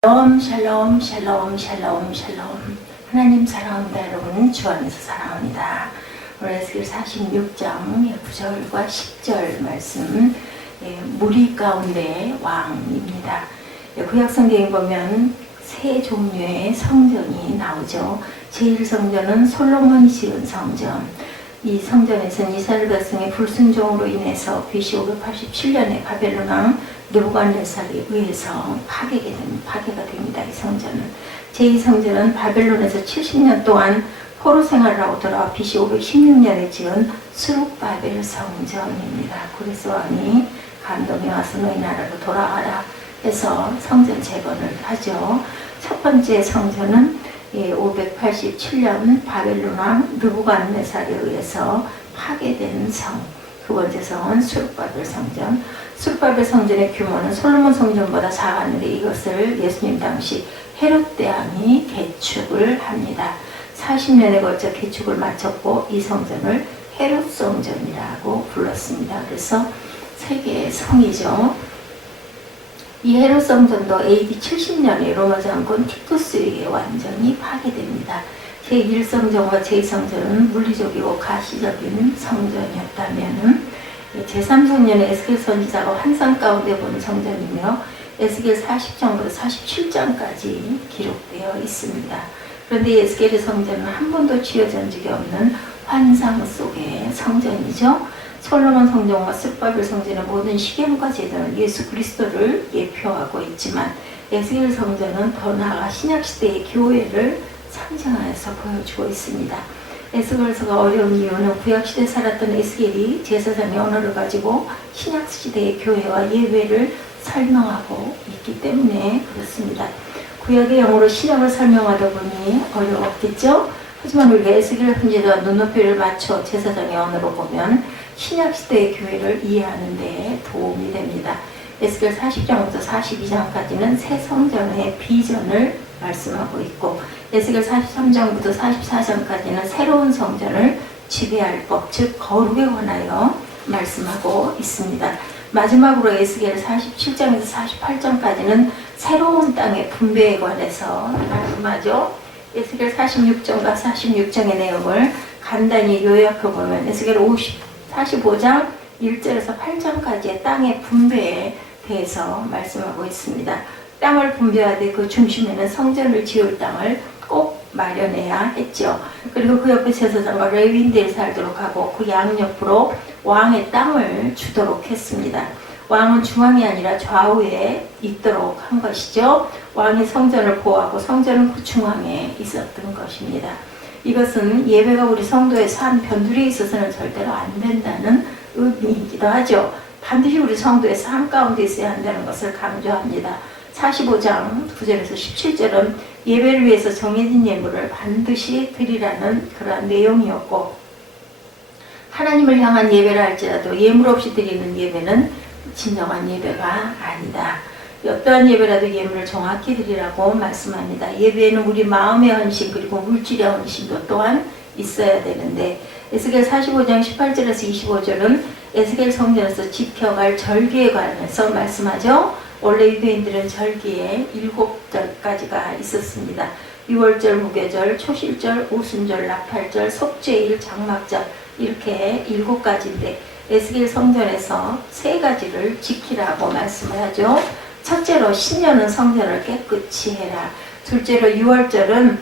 샬롬 샬롬 샬롬 샬롬 샬롬. 하나님 사랑합니다. 여러분 주 안에서 사랑합니다. 오늘 에스겔 46장 9절과 10절 말씀, 무리 가운데 왕입니다. 구약 성경에 보면 세 종류의 성전이 나오죠. 제1성전은 솔로몬이 지은 성전. 이 성전에서는 이스라엘 백성의 불순종으로 인해서 BC 587년에 바벨론 왕 느부갓네살에 의해서 파괴가 됩니다. 이 성전은. 제2성전은 바벨론에서 70년 동안 포로 생활을 하고 돌아와 BC 516년에 지은 스룹바벨 성전입니다. 구레스 왕이 감동이 와서 너희 나라로 돌아와라 해서 성전 재건을 하죠. 첫 번째 성전은 587년 바벨론 왕 느부갓네살에 의해서 파괴된 성. 두 번째 성은 스룹바벨 성전. 스룹바벨 성전의 규모는 솔로몬 성전보다 작았는데 이것을 예수님 당시 헤롯 대왕이 개축을 합니다. 40년에 걸쳐 개축을 마쳤고 이 성전을 헤롯 성전이라고 불렀습니다. 그래서 세 개의 성이죠. 이 헤롯 성전도 AD 70년에 로마 장군 티투스에 의해 완전히 파괴됩니다. 제1성전과 제2성전은 물리적이고 가시적인 성전이었다면 제3성전의 에스겔 선지자가 환상 가운데 본 성전이며 에스겔 40장부터 47장까지 기록되어 있습니다. 그런데 에스겔의 성전은 한 번도 지어진 적이 없는 환상 속의 성전이죠. 솔로몬 성전과 스룹바벨 성전의 모든 시계문과 제단은 예수 그리스도를 예표하고 있지만 에스겔 성전은 더 나아가 신약시대의 교회를 상징하여서 보여주고 있습니다. 에스겔서가 어려운 이유는 구약시대에 살았던 에스겔이 제사장의 언어를 가지고 신약시대의 교회와 예배를 설명하고 있기 때문에 그렇습니다. 구약의 영어로 신약을 설명하다 보니 어려웠겠죠? 하지만 우리가 에스겔 현지와 눈높이를 맞춰 제사장의 언어로 보면 신약시대의 교회를 이해하는 데 도움이 됩니다. 에스겔 40장부터 42장까지는 새 성전의 비전을 말씀하고 있고 에스겔 43장부터 44장까지는 새로운 성전을 지배할 법, 즉 거룩에 관하여 말씀하고 있습니다. 마지막으로 에스겔 47장에서 48장까지는 새로운 땅의 분배에 관해서 말씀하죠. 에스겔 46장과 46장의 내용을 간단히 요약해보면 에스겔 45장 1절에서 8장까지의 땅의 분배에 대해서 말씀하고 있습니다. 땅을 분배하되 그 중심에는 성전을 지을 땅을 꼭 마련해야 했죠. 그리고 그 옆에 제사장과 레위인들이 살도록 하고 그 양옆으로 왕의 땅을 주도록 했습니다. 왕은 중앙이 아니라 좌우에 있도록 한 것이죠. 왕이 성전을 보호하고 성전은 그 중앙에 있었던 것입니다. 이것은 예배가 우리 성도에서 한 변두리에 있어서는 절대로 안 된다는 의미이기도 하죠. 반드시 우리 성도에서 한가운데 있어야 한다는 것을 강조합니다. 45장 9절에서 17절은 예배를 위해서 정해진 예물을 반드시 드리라는 그러한 내용이었고 하나님을 향한 예배를 할지라도 예물 없이 드리는 예배는 진정한 예배가 아니다. 어떠한 예배라도 예물을 정확히 드리라고 말씀합니다. 예배에는 우리 마음의 헌신 그리고 물질의 헌신도 또한 있어야 되는데 에스겔 45장 18절에서 25절은 에스겔 성전에서 지켜갈 절기에 관해서 말씀하죠. 원래 유대인들은 절기에 7절까지가 있었습니다. 6월절, 무교절, 초실절, 오순절, 나팔절, 속죄일, 장막절 이렇게 7가지인데 에스겔 성전에서 3가지를 지키라고 말씀을 하죠. 첫째로 신년은 성전을 깨끗이 해라. 둘째로 6월절은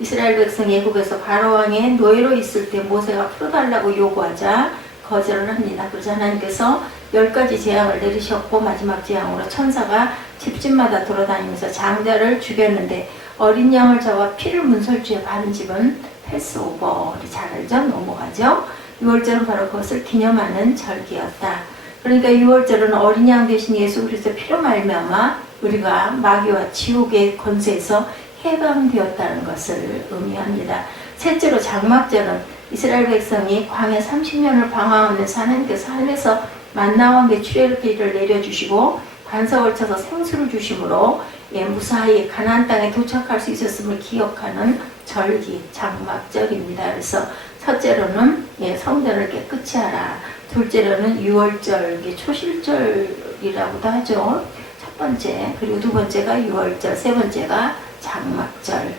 이스라엘 백성이 애굽에서 바로왕의 노예로 있을 때 모세가 풀어달라고 요구하자 거절을 합니다. 그래서 하나님께서 10가지 재앙을 내리셨고 마지막 재앙으로 천사가 집집마다 돌아다니면서 장자를 죽였는데 어린 양을 잡아 피를 문설주에 바른 집은 패스오버, 우리 잘 알죠? 넘어가죠. 6월절은 바로 그것을 기념하는 절기였다. 그러니까 6월절은 어린 양 대신 예수 그리스도의 피로 말미암아 우리가 마귀와 지옥의 권세에서 해방되었다는 것을 의미합니다. 셋째로 장막절은 이스라엘 백성이 광야 30년을 방황하면서 하나님께서 하늘에서 만나와 메추리알 길을 내려주시고 반석을 쳐서 생수를 주심으로 무사히 가나안 땅에 도착할 수 있었음을 기억하는 절기 장막절입니다. 그래서 첫째로는 성전을 깨끗이 하라. 둘째로는 6월절, 초실절이라고도 하죠. 첫 첫 번째, 그리고 두 번째가 유월절, 세 번째가 장막절.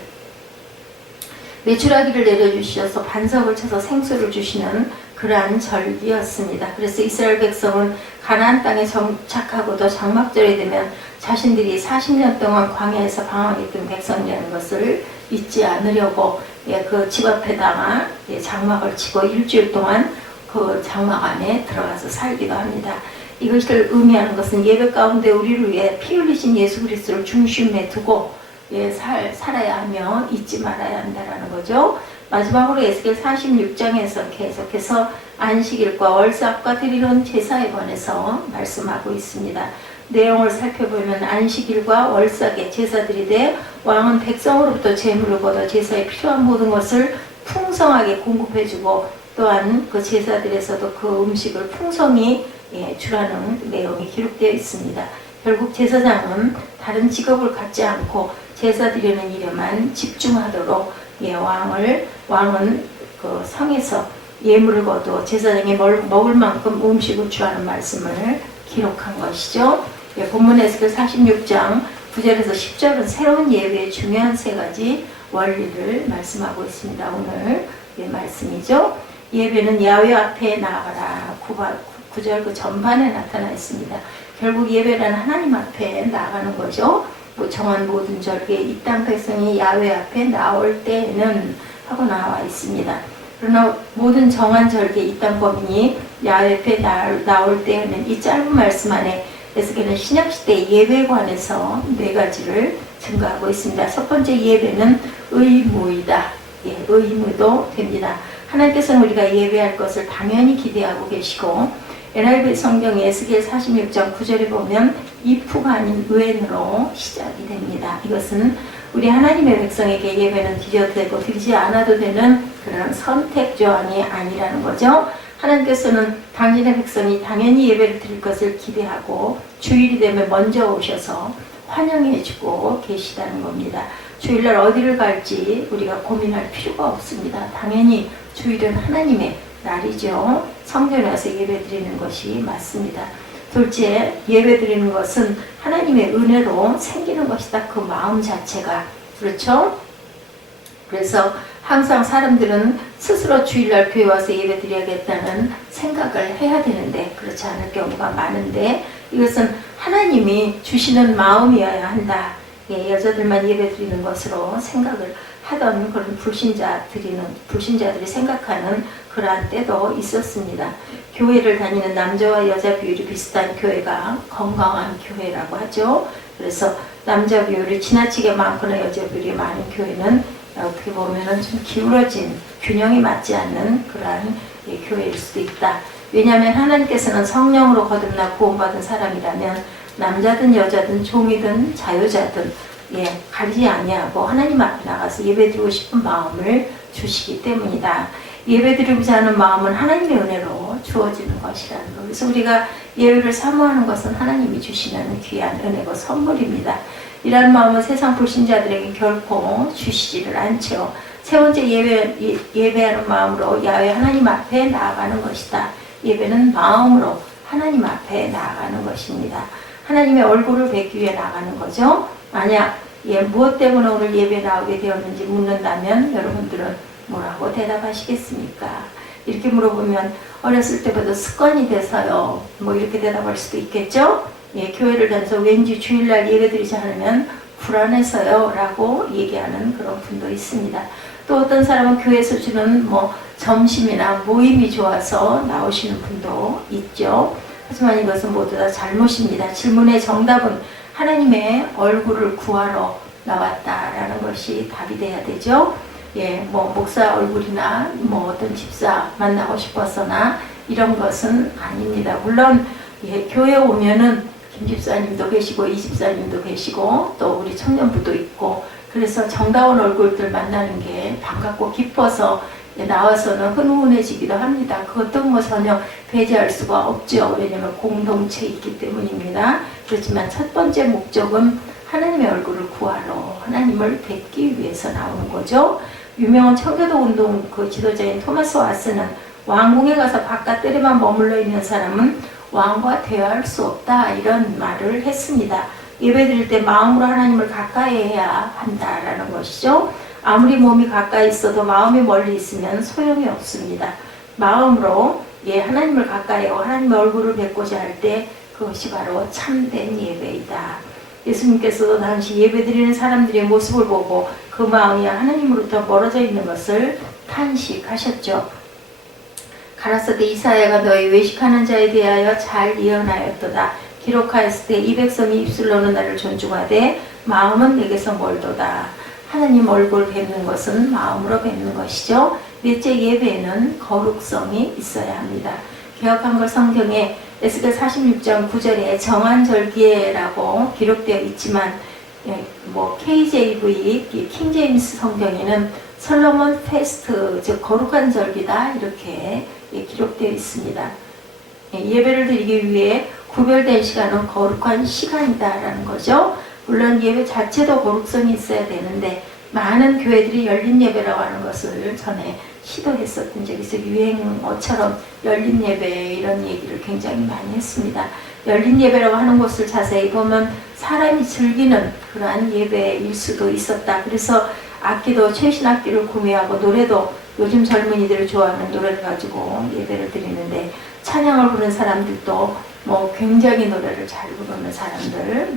메추라기를 내려주셔서 반석을 쳐서 생수를 주시는 그러한 절기였습니다. 그래서 이스라엘 백성은 가나안 땅에 정착하고도 장막절이 되면 자신들이 40년 동안 광야에서 방황했던 백성이라는 것을 잊지 않으려고 그 집 앞에다가 장막을 치고 일주일 동안 그 장막 안에 들어가서 살기도 합니다. 이것을 의미하는 것은 예배 가운데 우리를 위해 피 흘리신 예수 그리스도를 중심에 두고 살아야 하며 잊지 말아야 한다는 거죠. 마지막으로 에스겔 46장에서 계속해서 안식일과 월삭과 드리는 제사에 관해서 말씀하고 있습니다. 내용을 살펴보면 안식일과 월삭의 제사들이 돼 왕은 백성으로부터 제물을 거둬 제사에 필요한 모든 것을 풍성하게 공급해주고 또한 그 제사들에서도 그 음식을 풍성히 주라는 내용이 기록되어 있습니다. 결국 제사장은 다른 직업을 갖지 않고 제사 드리는 일에만 집중하도록 왕은 그 성에서 예물을 거두어 제사장이 먹을 만큼 음식을 주라는 말씀을 기록한 것이죠. 본문 에스겔 46장 9절에서 10절은 새로운 예배의 중요한 세 가지 원리를 말씀하고 있습니다. 오늘 말씀이죠. 예배는 야훼 앞에 나아가라. 9절 그 전반에 나타나 있습니다. 결국 예배는 하나님 앞에 나아가는 거죠. 정한 모든 절기에 이 땅 백성이 야훼 앞에 나올 때에는 하고 나와 있습니다. 그러나 모든 정한 절기에 이 땅 범인이 야훼 앞에 나올 때에는 이 짧은 말씀 안에 에스겔은 신약시대 예배에 관해서 네 가지를 증거하고 있습니다. 첫 번째 예배는 의무이다. 의무도 됩니다. 하나님께서는 우리가 예배할 것을 당연히 기대하고 계시고 NIV 성경 에스겔 46장 9절에 보면 if가 아닌 when으로 시작이 됩니다. 이것은 우리 하나님의 백성에게 예배는 드려도 되고 드리지 않아도 되는 그런 선택 조항이 아니라는 거죠. 하나님께서는 당신의 백성이 당연히 예배를 드릴 것을 기대하고 주일이 되면 먼저 오셔서 환영해주고 계시다는 겁니다. 주일날 어디를 갈지 우리가 고민할 필요가 없습니다. 당연히 주일은 하나님의 날이죠. 성전에 와서 예배 드리는 것이 맞습니다. 둘째, 예배 드리는 것은 하나님의 은혜로 생기는 것이다. 그 마음 자체가. 그렇죠? 그래서 항상 사람들은 스스로 주일날 교회 와서 예배 드려야겠다는 생각을 해야 되는데 그렇지 않을 경우가 많은데 이것은 하나님이 주시는 마음이어야 한다. 여자들만 예배 드리는 것으로 생각을 하던 그런 불신자들이 생각하는 그러한 때도 있었습니다. 교회를 다니는 남자와 여자 비율이 비슷한 교회가 건강한 교회라고 하죠. 그래서 남자 비율이 지나치게 많거나 여자 비율이 많은 교회는 어떻게 보면은 좀 기울어진 균형이 맞지 않는 그러한 교회일 수도 있다. 왜냐하면 하나님께서는 성령으로 거듭나 구원받은 사람이라면 남자든 여자든 종이든 자유자든 가리지 아니하고 하나님 앞에 나가서 예배드리고 싶은 마음을 주시기 때문이다. 예배드리고자 하는 마음은 하나님의 은혜로 주어지는 것이라는 것. 그래서 우리가 예배를 사모하는 것은 하나님이 주시는 귀한 은혜고 선물입니다. 이런 마음은 세상 불신자들에게 결코 주시지를 않죠. 세 번째 예배하는 마음으로 야훼 하나님 앞에 나아가는 것이다. 예배는 마음으로 하나님 앞에 나아가는 것입니다. 하나님의 얼굴을 뵙기 위해 나가는 거죠. 만약 무엇 때문에 오늘 예배에 나오게 되었는지 묻는다면 여러분들은 뭐라고 대답하시겠습니까? 이렇게 물어보면 어렸을 때부터 습관이 돼서요. 이렇게 대답할 수도 있겠죠. 교회를 다녀서 왠지 주일날 예배드리지 않으면 불안해서요 라고 얘기하는 그런 분도 있습니다. 또 어떤 사람은 교회에서 주는 점심이나 모임이 좋아서 나오시는 분도 있죠. 하지만 이것은 모두 다 잘못입니다. 질문의 정답은 하나님의 얼굴을 구하러 나왔다라는 것이 답이 돼야 되죠. 목사 얼굴이나 어떤 집사 만나고 싶어서나 이런 것은 아닙니다. 물론 교회 오면은 김 집사님도 계시고 이 집사님도 계시고 또 우리 청년부도 있고 그래서 정다운 얼굴들 만나는 게 반갑고 기뻐서 나와서는 훈훈해지기도 합니다. 그것도 전혀 배제할 수가 없죠. 왜냐하면 공동체이기 때문입니다. 그렇지만 첫 번째 목적은 하나님의 얼굴을 구하러 하나님을 뵙기 위해서 나오는 거죠. 유명한 청교도 운동 그 지도자인 토마스 왓슨은 왕궁에 가서 바깥 뜰에만 머물러 있는 사람은 왕과 대화할 수 없다 이런 말을 했습니다. 예배 드릴 때 마음으로 하나님을 가까이 해야 한다라는 것이죠. 아무리 몸이 가까이 있어도 마음이 멀리 있으면 소용이 없습니다. 마음으로 하나님을 가까이 하고 하나님의 얼굴을 뵙고자 할 때 그것이 바로 참된 예배이다. 예수님께서도 당시 예배드리는 사람들의 모습을 보고 그 마음이 하나님으로부터 멀어져 있는 것을 탄식하셨죠. 가라사대 이사야가 너희 외식하는 자에 대하여 잘 예언하였도다. 기록하였을 때 이 백성이 입술로는 나를 존중하되 마음은 내게서 멀도다. 하나님 얼굴 뵙는 것은 마음으로 뵙는 것이죠. 넷째, 예배에는 거룩성이 있어야 합니다. 개역한글 성경에 에스겔 46장 9절에 정한절기에라고 기록되어 있지만 KJV, 킹제임스 성경에는 솔로몬 페스트, 즉 거룩한 절기다 이렇게 기록되어 있습니다. 예배를 드리기 위해 구별된 시간은 거룩한 시간이다라는 거죠. 물론 예배 자체도 거룩성이 있어야 되는데 많은 교회들이 열린 예배라고 하는 것을 전에 시도했었던 적이 있어요. 유행어처럼 열린 예배 이런 얘기를 굉장히 많이 했습니다. 열린 예배라고 하는 것을 자세히 보면 사람이 즐기는 그러한 예배일 수도 있었다. 그래서 악기도 최신 악기를 구매하고 노래도 요즘 젊은이들이 좋아하는 노래를 가지고 예배를 드리는데 찬양을 부르는 사람들도 굉장히 노래를 잘 부르는 사람들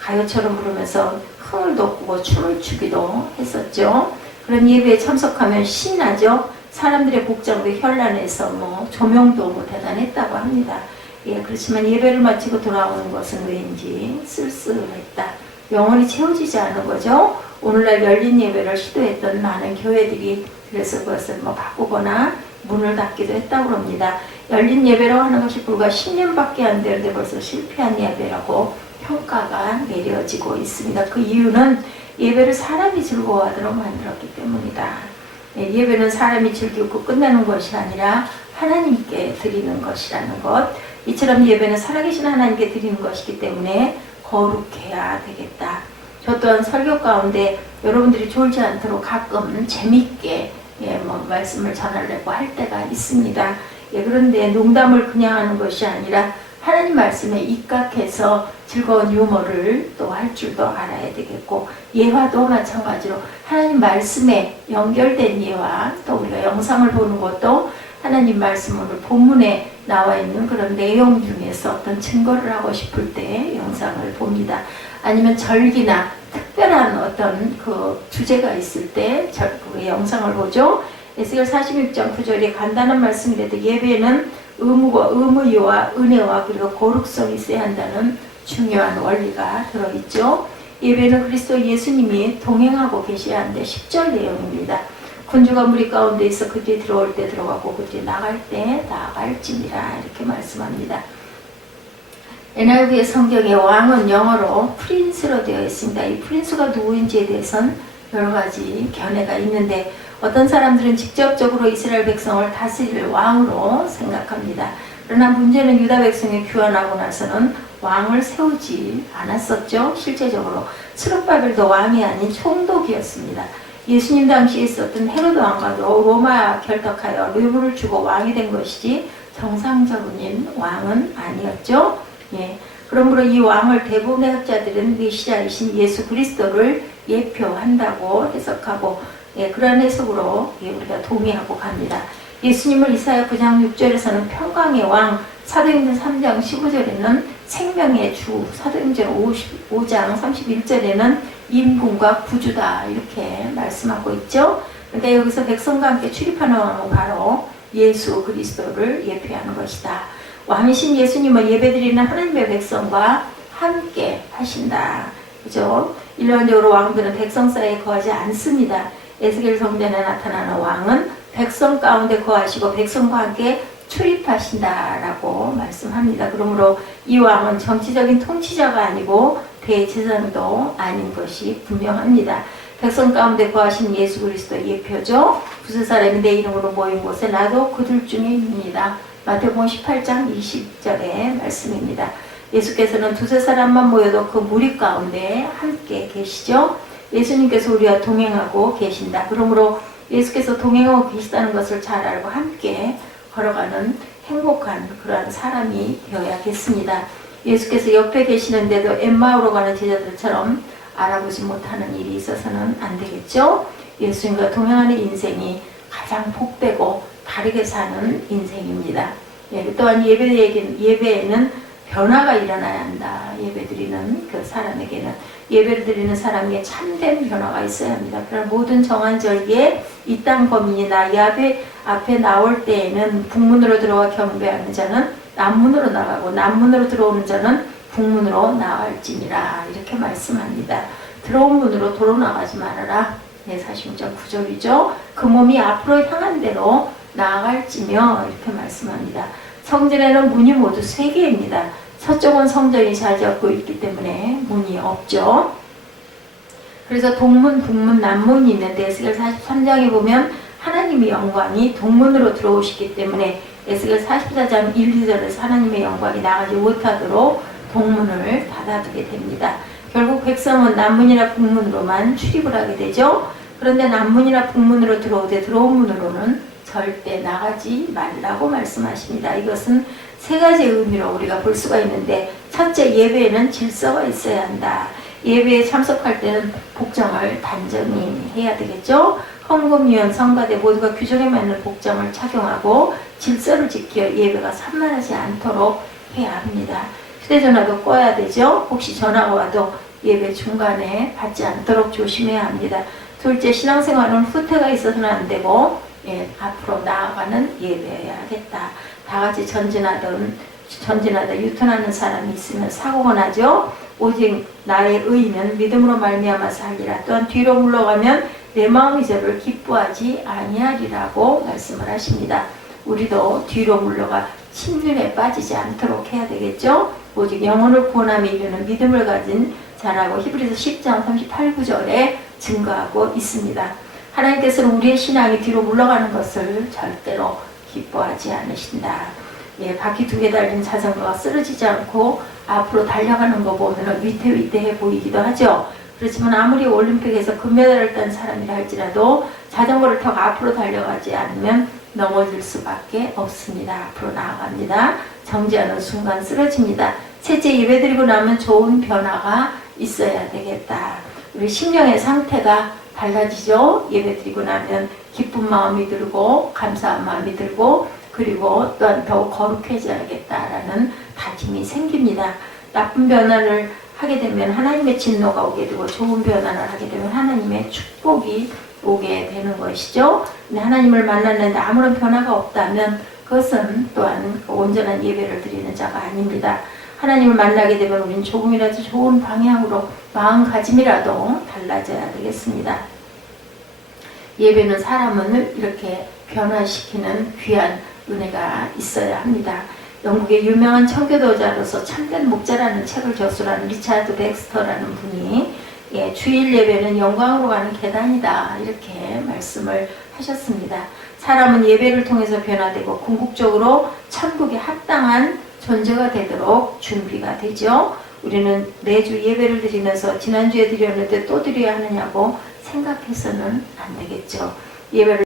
가요처럼 부르면서 흥을 돋구고 춤을 추기도 했었죠. 그런 예배에 참석하면 신나죠. 사람들의 복장도 현란해서 조명도 대단했다고 합니다. 그렇지만 예배를 마치고 돌아오는 것은 왠지 쓸쓸했다. 영혼이 채워지지 않은 거죠. 오늘날 열린 예배를 시도했던 많은 교회들이 그래서 그것을 바꾸거나 문을 닫기도 했다고 합니다. 열린 예배라고 하는 것이 불과 10년밖에 안 되는데 벌써 실패한 예배라고 평가가 내려지고 있습니다. 그 이유는 예배를 사람이 즐거워하도록 만들었기 때문이다. 예배는 사람이 즐기고 끝내는 것이 아니라 하나님께 드리는 것이라는 것. 이처럼 예배는 살아계신 하나님께 드리는 것이기 때문에 거룩해야 되겠다. 저 또한 설교 가운데 여러분들이 졸지 않도록 가끔 재밌게 말씀을 전하려고 할 때가 있습니다. 그런데 농담을 그냥 하는 것이 아니라 하나님 말씀에 입각해서 즐거운 유머를 또 할 줄도 알아야 되겠고, 예화도 마찬가지로 하나님 말씀에 연결된 예화, 또 우리가 영상을 보는 것도 하나님 말씀 오늘 본문에 나와 있는 그런 내용 중에서 어떤 증거를 하고 싶을 때 영상을 봅니다. 아니면 절기나 특별한 어떤 그 주제가 있을 때 그 영상을 보죠. 에스겔 46장 9절에 간단한 말씀이라도 예배는 의무와 은혜와 그리고 거룩성이 있어야 한다는 중요한 원리가 들어있죠. 예배는 그리스도 예수님이 동행하고 계셔야 하는데 10절 내용입니다. 군주가 무리 가운데 있어 그 뒤에 들어올 때 들어가고 그 뒤에 나갈 때 나갈지니라 이렇게 말씀합니다. NIV의 성경에 왕은 영어로 프린스로 되어 있습니다. 이 프린스가 누구인지에 대해서는 여러 가지 견해가 있는데 어떤 사람들은 직접적으로 이스라엘 백성을 다스릴 왕으로 생각합니다. 그러나 문제는 유다 백성이 귀환하고 나서는 왕을 세우지 않았었죠. 실제적으로 스룹바벨도 왕이 아닌 총독이었습니다. 예수님 당시에 있었던 헤로드 왕과도 로마 결탁하여 뇌물을 주고 왕이 된 것이지 정상적인 왕은 아니었죠. 그러므로 이 왕을 대부분의 학자들은 메시아이신 예수 그리스도를 예표한다고 해석하고 그러한 해석으로 우리가 동의하고 갑니다. 예수님을 이사야 9장 6절에서는 평강의 왕, 사도행전 3장 15절에는 생명의 주, 사도행전 5장 31절에는 인분과 구주다 이렇게 말씀하고 있죠. 그러니까 여기서 백성과 함께 출입하는 왕은 바로 예수 그리스도를 예표하는 것이다. 왕이신 예수님을 예배드리는 하나님의 백성과 함께 하신다. 그죠? 일반적으로 왕들은 백성 사이에 거하지 않습니다. 에스겔 성전에 나타나는 왕은 백성 가운데 거하시고 백성과 함께 출입하신다라고 말씀합니다. 그러므로 이 왕은 정치적인 통치자가 아니고 대제사장도 아닌 것이 분명합니다. 백성 가운데 거하신 예수 그리스도의 예표죠. 두세 사람이 내 이름으로 모인 곳에 나도 그들 중에 있습니다. 마태복음 18장 20절의 말씀입니다. 예수께서는 두세 사람만 모여도 그 무리 가운데 함께 계시죠. 예수님께서 우리와 동행하고 계신다. 그러므로 예수께서 동행하고 계시다는 것을 잘 알고 함께 걸어가는 행복한 그러한 사람이 되어야겠습니다. 예수께서 옆에 계시는데도 엠마오로 가는 제자들처럼 알아보지 못하는 일이 있어서는 안 되겠죠. 예수님과 동행하는 인생이 가장 복되고 다르게 사는 인생입니다. 또한 예배에는 변화가 일어나야 한다. 예배드리는 그 사람에게는, 예배를 드리는 사람에게 참된 변화가 있어야 합니다. 그러나 모든 정한 절기에 이 땅 범인이나 야훼 앞에 나올 때에는 북문으로 들어와 경배하는 자는 남문으로 나가고 남문으로 들어오는 자는 북문으로 나갈지니라. 이렇게 말씀합니다. 들어온 문으로 도로 나가지 말아라. 46장 9절이죠. 그 몸이 앞으로 향한 대로 나아갈지며, 이렇게 말씀합니다. 성전에는 문이 모두 3개입니다. 서쪽은 성전이 자리잡고 있기 때문에 문이 없죠. 그래서 동문, 북문, 남문이 있는데 에스겔 43장에 보면 하나님의 영광이 동문으로 들어오시기 때문에 에스겔 44장 1, 2절에서 하나님의 영광이 나가지 못하도록 동문을 닫아두게 됩니다. 결국 백성은 남문이나 북문으로만 출입을 하게 되죠. 그런데 남문이나 북문으로 들어오되 들어온 문으로는 절대 나가지 말라고 말씀하십니다. 이것은 3가지 의미로 우리가 볼 수가 있는데, 첫째, 예배에는 질서가 있어야 한다. 예배에 참석할 때는 복장을 단정히 해야 되겠죠. 헌금위원, 성가대 모두가 규정에 맞는 복장을 착용하고 질서를 지켜 예배가 산만하지 않도록 해야 합니다. 휴대전화도 꺼야 되죠. 혹시 전화가 와도 예배 중간에 받지 않도록 조심해야 합니다. 둘째, 신앙생활은 후퇴가 있어서는 안 되고 앞으로 나아가는 예배여야겠다. 다 같이 전진하다 유턴하는 사람이 있으면 사고가 나죠. 오직 나의 의는 믿음으로 말미암아 살리라. 또한 뒤로 물러가면 내 마음이 저를 기뻐하지 아니하리라고 말씀을 하십니다. 우리도 뒤로 물러가 침륜에 빠지지 않도록 해야 되겠죠. 오직 영혼을 구원함에 이르는 믿음을 가진 자라고 히브리서 10장 38, 9절에 증거하고 있습니다. 하나님께서는 우리의 신앙이 뒤로 물러가는 것을 절대로 기뻐하지 않으신다. 바퀴 2개 달린 자전거가 쓰러지지 않고 앞으로 달려가는 거 보면 위태위태해 보이기도 하죠. 그렇지만 아무리 올림픽에서 금메달을 딴 사람이라 할지라도 자전거를 타고 앞으로 달려가지 않으면 넘어질 수밖에 없습니다. 앞으로 나아갑니다. 정지하는 순간 쓰러집니다. 셋째, 예배드리고 나면 좋은 변화가 있어야 되겠다. 우리 심령의 상태가 달라지죠. 예배드리고 나면 기쁜 마음이 들고 감사한 마음이 들고, 그리고 또한 더욱 거룩해져야겠다라는 다짐이 생깁니다. 나쁜 변화를 하게 되면 하나님의 진노가 오게 되고, 좋은 변화를 하게 되면 하나님의 축복이 오게 되는 것이죠. 근데 하나님을 만났는데 아무런 변화가 없다면 그것은 또한 온전한 예배를 드리는 자가 아닙니다. 하나님을 만나게 되면 우리는 조금이라도 좋은 방향으로 마음가짐이라도 달라져야 되겠습니다. 예배는 사람을 이렇게 변화시키는 귀한 은혜가 있어야 합니다. 영국의 유명한 청교도자로서 참된 목자라는 책을 저술한 리차드 백스터라는 분이 주일 예배는 영광으로 가는 계단이다, 이렇게 말씀을 하셨습니다. 사람은 예배를 통해서 변화되고 궁극적으로 천국에 합당한 존재가 되도록 준비가 되죠. 우리는 매주 예배를 드리면서 지난주에 드렸는데 또 드려야 하느냐고 생각해서는 안 되겠죠. 예배를